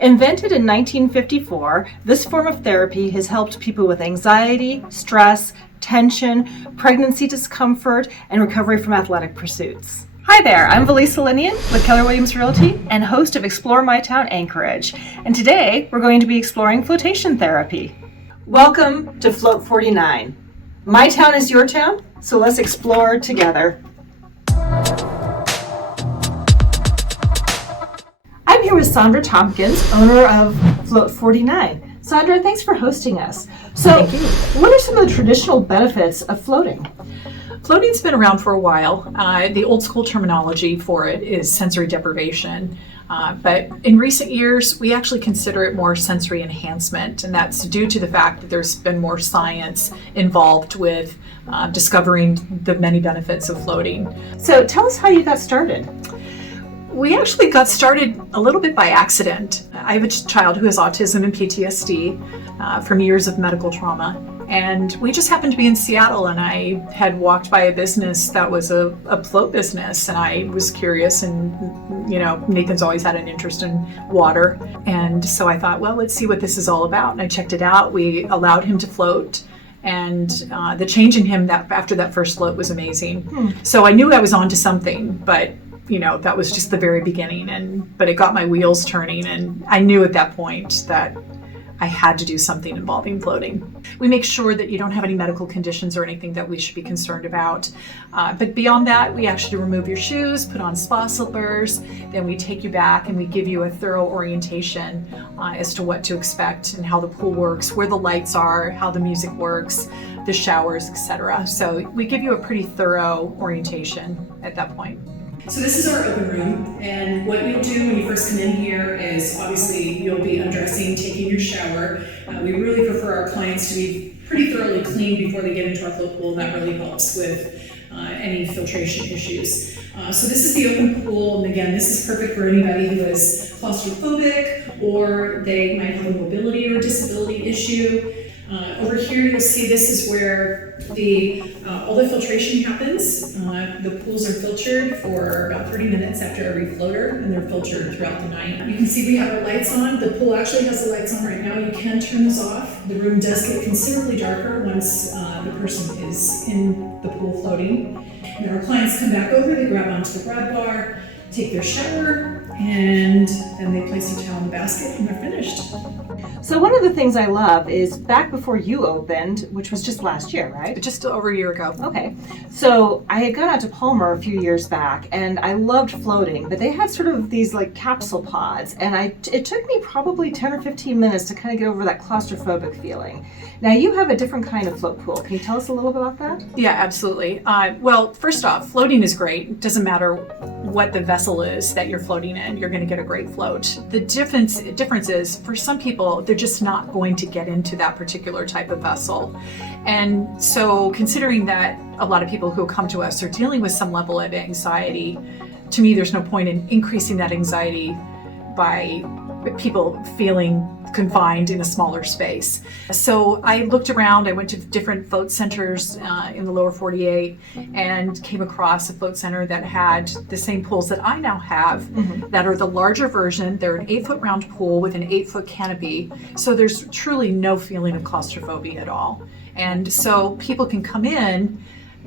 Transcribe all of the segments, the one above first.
Invented in 1954, this form of therapy has helped people with anxiety, stress, tension, pregnancy discomfort, and recovery from athletic pursuits. Hi there, I'm Valesa Linnean with Keller Williams Realty and host of Explore My Town Anchorage. And today we're going to be exploring flotation therapy. Welcome to FLOAT49. My town is your town, so let's explore together. I'm here with Sandra Tompkins, owner of FLOAT49. Sandra, thanks for hosting us. So, what are some of the traditional benefits of floating? Floating's been around for a while. The old school terminology for it is sensory deprivation. But in recent years, we actually consider it more sensory enhancement, and that's due to the fact that there's been more science involved with discovering the many benefits of floating. So tell us how you got started. We actually got started a little bit by accident. I have a child who has autism and PTSD from years of medical trauma. And we just happened to be in Seattle, and I had walked by a business that was a float business, and I was curious, and Nathan's always had an interest in water. And so I thought, well, let's see what this is all about. And I checked it out. We allowed him to float, and the change in him after that first float was amazing. So I knew I was onto something, but that was just the very beginning, but it got my wheels turning, and I knew at that point that I had to do something involving floating. We make sure that you don't have any medical conditions or anything that we should be concerned about. But beyond that, we actually remove your shoes, put on spa slippers, then we take you back and we give you a thorough orientation as to what to expect and how the pool works, where the lights are, how the music works, the showers, etc. So we give you a pretty thorough orientation at that point. So this is our open room, and what you'll do when you first come in here is obviously you'll be undressing, taking your shower. We really prefer our clients to be pretty thoroughly clean before they get into our float pool, and that really helps with any filtration issues. So this is the open pool, and again, this is perfect for anybody who is claustrophobic or they might have a mobility or disability issue. Over here you'll see this is where all the filtration happens. The pools are filtered for about 30 minutes after every floater, and they're filtered throughout the night. You can see we have our lights on. The pool actually has the lights on right now. You can turn those off. The room does get considerably darker once the person is in the pool floating. And our clients come back over, they grab onto the grab bar, take their shower, and then they place the towel in the basket and they're finished. So one of the things I love is back before you opened, which was just last year, right? Just over a year ago. Okay. So I had gone out to Palmer a few years back, and I loved floating, but they had sort of these like capsule pods, and it took me probably 10 or 15 minutes to kind of get over that claustrophobic feeling. Now you have a different kind of float pool. Can you tell us a little bit about that? Yeah, absolutely. Well, first off, floating is great. It doesn't matter what the vessel is that you're floating in, you're going to get a great float. The difference is for some people, they're just not going to get into that particular type of vessel. And so considering that a lot of people who come to us are dealing with some level of anxiety, to me, there's no point in increasing that anxiety by people feeling confined in a smaller space. So I looked around, I went to different float centers in the lower 48 and came across a float center that had the same pools that I now have that are the larger version. They're an 8-foot round pool with an 8-foot canopy. So there's truly no feeling of claustrophobia at all. And so people can come in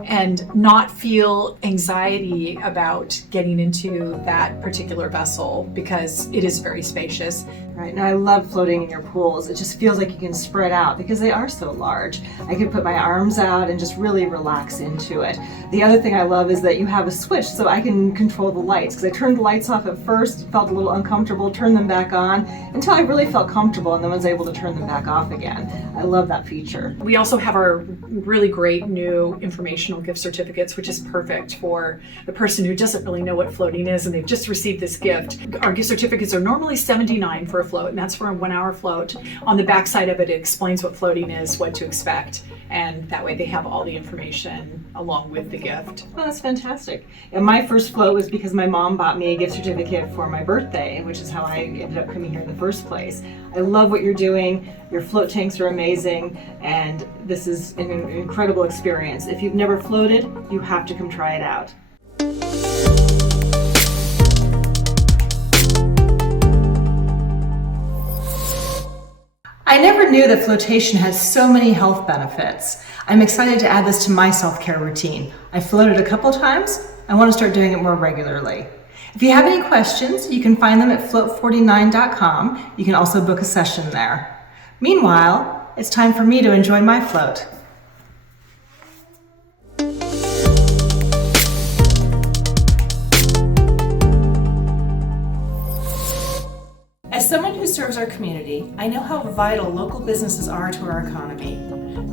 and not feel anxiety about getting into that particular vessel because it is very spacious. Right, and I love floating in your pools. It just feels like you can spread out because they are so large. I can put my arms out and just really relax into it. The other thing I love is that you have a switch so I can control the lights, because I turned the lights off at first, felt a little uncomfortable, turned them back on until I really felt comfortable and then was able to turn them back off again. I love that feature. We also have our really great new informational gift certificates, which is perfect for the person who doesn't really know what floating is and they've just received this gift. Our gift certificates are normally $79 for a float, and that's for a 1-hour float. On the back side of it, it explains what floating is, what to expect, and that way they have all the information along with the gift. Oh, that's fantastic. And my first float was because my mom bought me a gift certificate for my birthday, which is how I ended up coming here in the first place. I love what you're doing. Your float tanks are amazing, and this is an incredible experience. If you've never floated, you have to come try it out. I never knew that flotation had so many health benefits. I'm excited to add this to my self-care routine. I floated a couple times. I want to start doing it more regularly. If you have any questions, you can find them at float49.com. You can also book a session there. Meanwhile, it's time for me to enjoy my float. As someone who serves our community, I know how vital local businesses are to our economy.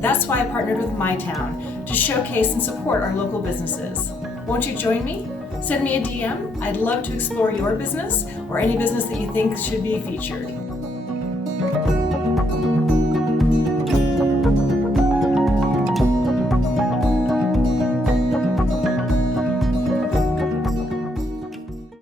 That's why I partnered with My Town to showcase and support our local businesses. Won't you join me? Send me a DM. I'd love to explore your business or any business that you think should be featured.